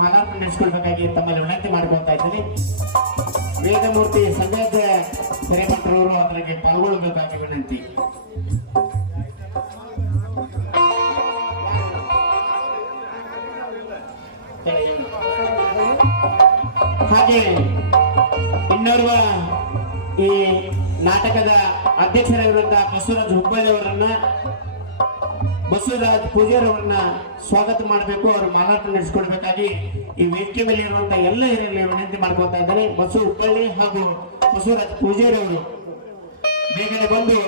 ಮಾಲಾರ್ಪಣೆ ನಡೆಸಿಕೊಳ್ಬೇಕಾಗಿ ತಮ್ಮಲ್ಲಿ ವಿನಂತಿ ಮಾಡ್ಕೊಳ್ತಾ ಇದ್ದೀನಿ. ವೇದಮೂರ್ತಿ ಸಂದೇಶ ಹಿರೇಮಠರವರು ಅದಕ್ಕೆ ಪಾಲ್ಗೊಳ್ಳಬೇಕಾಗಿ ವಿನಂತಿ. ಹಾಗೆ ಇನ್ನೋರ್ವ ಈ ನಾಟಕದ ಅಧ್ಯಕ್ಷರಾಗಿರುವಂತಹ ಬಸವರಾಜ್ ಹುಬ್ಬಳ್ಳಿ ಅವರನ್ನ, ಬಸವರಾಜ್ ಪೂಜಾರಿ ಅವರನ್ನ ಸ್ವಾಗತ ಮಾಡಬೇಕು. ಅವರು ಮಾಲಾರ್ಪಣೆ ನಡೆಸಿಕೊಡ್ಬೇಕಾಗಿ ಈ ವೇದಿಕೆ ಮೇಲೆ ಇರುವಂತಹ ಎಲ್ಲ ಹಿರಿಯರಲ್ಲಿ ವಿನಂತಿ ಮಾಡ್ಕೊಳ್ತಾ ಇದ್ದಾರೆ. ಬಸವ ಹುಬ್ಬಳ್ಳಿ ಹಾಗೂ ಬಸವರಾಜ್ ಪೂಜಾರಿ ಅವರು ಬೇಗನೆ ಬಂದು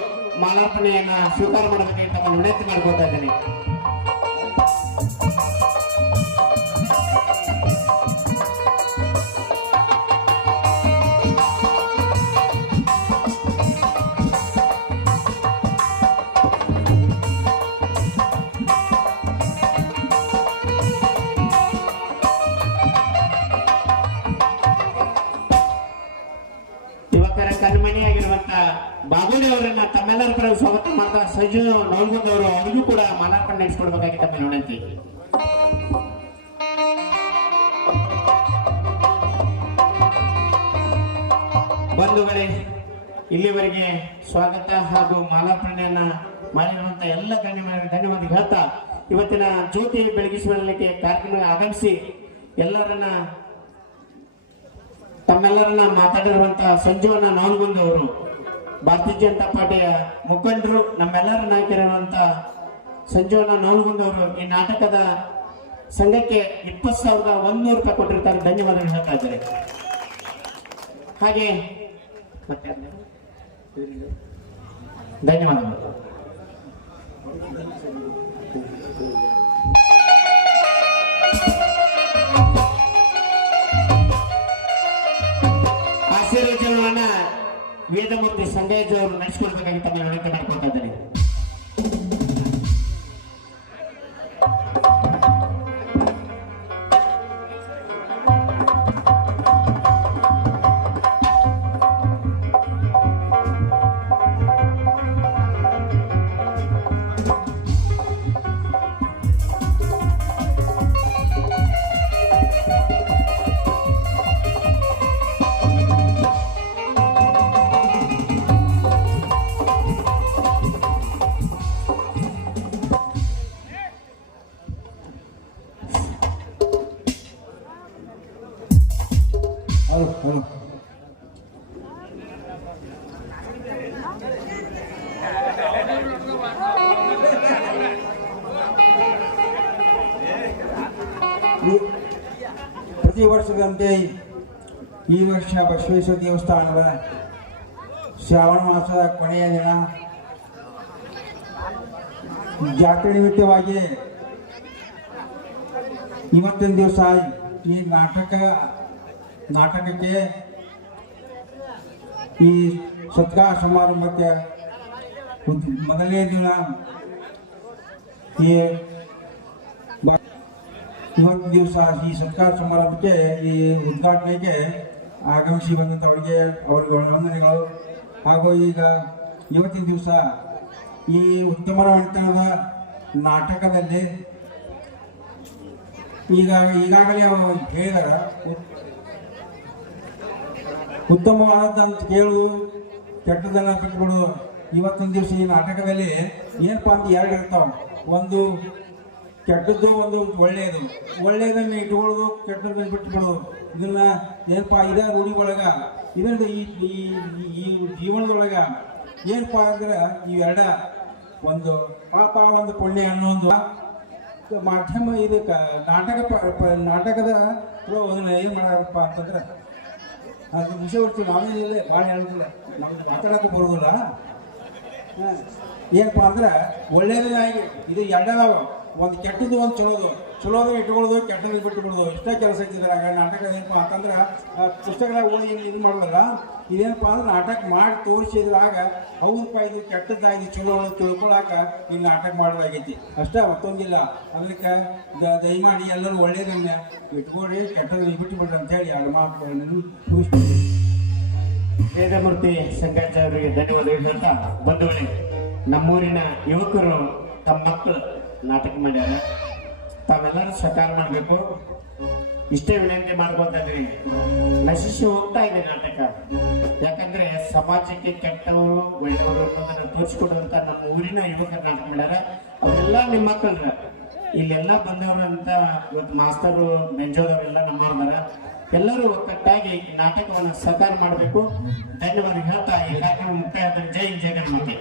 ಮಾಲಾರ್ಪಣೆಯನ್ನ ಸ್ವೀಕಾರ ಮಾಡಬೇಕಾಗಿ ತಮ್ಮನ್ನು ವಿನಂತಿ ಮಾಡ್ಕೊಳ್ತಾ ಇದ್ದೇನೆ. ಕಣ್ಮಣಿಯಾಗಿರುವಂತ ಬಾಬುಡಿ ಅವರನ್ನ ತಮ್ಮೆಲ್ಲರ ಪರ ಸ್ವಾಗತ ಮಾಡ್ತಾ ಸಜ್ಜು ನವಲ್ಗುಂದ್ ಅವರು ಅವರಿಗೂ ಕೂಡ ಮಾಲಾರ್ಪಣೆ ನಡೆಸಿಕೊಡ್ಬೇಕಾಗಿ ತಮ್ಮ ವಿನಂತಿ. ಬಂಧುಗಳೇ, ಇಲ್ಲಿವರೆಗೆ ಸ್ವಾಗತ ಹಾಗೂ ಮಾಲಾರ್ಪಣೆಯನ್ನ ಮಾಡಿರುವಂತ ಎಲ್ಲ ಧನ್ಯವಾದ ಹೇಳ್ತಾ ಇವತ್ತಿನ ಜ್ಯೋತಿ ಬೆಳಗಿಸುವಲ್ಲಿಗೆ ಕಾರ್ಯಕ್ರಮ ಆಗಮಿಸಿ ತಮ್ಮೆಲ್ಲರನ್ನ ಮಾತಾಡಿರುವಂತಹ ಸಂಜೀವನ ನವಲ್ಗುಂದ್ ಅವರು ಭಾರತೀಯ ಜನತಾ ಪಾರ್ಟಿಯ ಮುಖಂಡರು, ನಮ್ಮೆಲ್ಲರ ನಾಯಕರಿರುವಂತಹ ಸಂಜೀವನ ನವಲ್ಗುಂದ್ ಅವರು ಈ ನಾಟಕದ ಸಂಘಕ್ಕೆ 20,100 ರೂಪಾಯಿ ಕೊಟ್ಟಿರ್ತಾರೆ. ಧನ್ಯವಾದಗಳು ಹೇಳ್ತಾ ಇದ್ದಾರೆ. ಹಾಗೆ ಧನ್ಯವಾದಗಳು. ಆಶೀರ್ವಚನವನ್ನ ವೇದಮೂರ್ತಿ ಸಂದೇಶ ಅವರು ನಡೆಸಿಕೊಡ್ಬೇಕಾಗಿ ತಮ್ಮ ವಿನಂತಿ ಮಾಡ್ಕೊಳ್ತಾ ಇದ್ದಾರೆ. ಪ್ರತಿ ವರ್ಷದಂತೆ ಈ ವರ್ಷ ಬಸವೇಶ್ವರ ದೇವಸ್ಥಾನದ ಶ್ರಾವಣ ಮಾಸದ ಕೊನೆಯ ದಿನ ಜಾತ್ರೆ ನಿಮಿತ್ತವಾಗಿ ಇವತ್ತಿನ ದಿವಸ ಈ ನಾಟಕಕ್ಕೆ ಈ ಸತ್ಕಾರ ಸಮಾರಂಭಕ್ಕೆ ಮೊದಲನೇ ದಿನ ಇವತ್ತು ದಿವಸ ಈ ಸತ್ಕಾರ ಸಮಾರಂಭಕ್ಕೆ ಈ ಉದ್ಘಾಟನೆಗೆ ಆಗಮಿಸಿ ಬಂದಂಥವರಿಗೆ ಅವರಿಗೆ ವಂದನೆಗಳು. ಹಾಗೂ ಈಗ ಇವತ್ತಿನ ದಿವಸ ಈ ಉತ್ತಮ ಮನೆತನದ ನಾಟಕದಲ್ಲಿ ಈಗಾಗಲೇ ಅವರು ಹೇಳಿದಾರ, ಉತ್ತಮವಾದಂತ ಕೇಳುವುದು ಕೆಟ್ಟದನ್ನ ಬಿಟ್ಬಿಡೋದು. ಇವತ್ತಿನ ದಿವಸ ಈ ನಾಟಕದಲ್ಲಿ ಏನಪ್ಪ ಅಂತ ಎರಡು ಇರ್ತಾವ, ಒಂದು ಕೆಟ್ಟದ್ದು, ಒಂದು ಒಳ್ಳೆಯದನ್ನು ಇಟ್ಕೊಳ್ಳೋದು, ಕೆಟ್ಟದನ್ನು ಬಿಟ್ಟುಬಿಡೋದು. ಇದನ್ನ ಏನಪ್ಪ ಇದ ರೂಢಿ ಒಳಗ ಇದರಿಂದ ಈ ಜೀವನದೊಳಗ ಏನಪ್ಪ ಅಂದ್ರೆ ಇವೆರಡ, ಒಂದು ಪಾಪ ಒಂದು ಪುಣ್ಯ ಅನ್ನೋದು ಮಾಧ್ಯಮ. ಇದಕ್ಕೆ ನಾಟಕದ ಅದನ್ನ ಏನು ಮಾಡಾರಪ್ಪ ಅಂತಂದ್ರೆ ಅದು ವಿಷಯ ಬಿಡ್ತೀವಿ, ನಾವೇನಿಲ್ಲ ಭಾಳ ಹೇಳೋದಿಲ್ಲ, ನಮ್ಗೆ ಮಾತಾಡೋಕೆ ಬರೋದಿಲ್ಲ. ಏನಪ್ಪ ಅಂದ್ರೆ ಒಳ್ಳೇದಾಗಿ ಇದು ಎರಡದಾವ, ಒಂದು ಕೆಟ್ಟದ್ದು ಒಂದು ಚಲೋದು ಇಟ್ಕೊಳ್ಳೋದು, ಕೆಟ್ಟದ್ದು ಬಿಟ್ಟುಬಿಡೋದು, ಇಷ್ಟೇ ಕೆಲಸ ಇದ್ದಿದ್ರಾಗ ನಾಟಕ. ಏನಪ್ಪ ಅಂತಂದ್ರೆ ಪುಸ್ತಕದಾಗ ಓದಿ ಇದು ಮಾಡೋದಲ್ಲ, ಇದೇನಪ್ಪ ಅಂದ್ರೆ ನಾಟಕ ಮಾಡಿ ತೋರಿಸಿದ್ರಾಗ ಹೌದಪ್ಪ ಇದು ಕೆಟ್ಟದ್ದಾಗಿ ಚಲೋ ತಿಳ್ಕೊಳಕ ಈ ನಾಟಕ ಮಾಡೋದಾಗೈತಿ ಅಷ್ಟೇ, ಮತ್ತೊಂದಿಲ್ಲ. ಅದಕ್ಕೆ ದಯಮಾಡಿ ಎಲ್ಲರೂ ಒಳ್ಳೇದನ್ನ ಇಟ್ಕೊಳ್ರಿ, ಕೆಟ್ಟದನ್ನ ಬಿಟ್ಟುಬಿಡ್ರಿ ಅಂತೇಳಿ ಎರಡು ಮಾತುಗಳನ್ನು ಮುಗಿಸ್ಬಿಡ್ರಿ. ವೇದಮೂರ್ತಿ ಸಂಗಾಜ ಅವರಿಗೆ ಧನ್ಯವಾದಗಳು ಹೇಳ್ತಾ, ಬಂಧುಗಳೇ, ನಮ್ಮೂರಿನ ಯುವಕರು ತಮ್ಮ ಮಕ್ಕಳು ನಾಟಕ ಮಾಡ್ಯಾರ, ತಾವೆಲ್ಲರೂ ಸಹಕಾರ ಮಾಡಬೇಕು. ಇಷ್ಟೇ ವಿನಂತಿ ಮಾಡ್ಕೊತಾ ಇದ್ದೀನಿ. ನಶಿಸಿ ಹೋಗ್ತಾ ಇದೆ ನಾಟಕ. ಯಾಕಂದ್ರೆ ಸಮಾಜಕ್ಕೆ ಕೆಟ್ಟವರು ಒಳ್ಳೆಯವರು ಅನ್ನೋದನ್ನ ತೋರಿಸ್ಕೊಡುವಂತ ನಮ್ಮ ಊರಿನ ಯುವಕರು ನಾಟಕ ಮಾಡ್ಯಾರ. ಅವರೆಲ್ಲ ನಿಮ್ಮ ಮಕ್ಕಳ್ರ, ಇಲ್ಲೆಲ್ಲ ಬಂದವರಂತ ಇವತ್ತು ಮಾಸ್ತರು ಬೆಂಜೋದವರೆಲ್ಲ ನಮ್ಮವ್ರದಾರ. ಎಲ್ಲರೂ ಒಕ್ಕಟ್ಟಾಗಿ ಈ ನಾಟಕವನ್ನು ಸಾಕಾರ ಮಾಡಬೇಕು. ಧನ್ಯವಾದ ಹೇಳ್ತಾ ಈ ಕಾರ್ಯಕ್ರಮ ಮುಕ್ತಾಯ ಆದ್ರೆ ಜೈ ಜಗನ್ಮಾತೆ.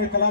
ಮಾನ್ಯ ಕಲಾ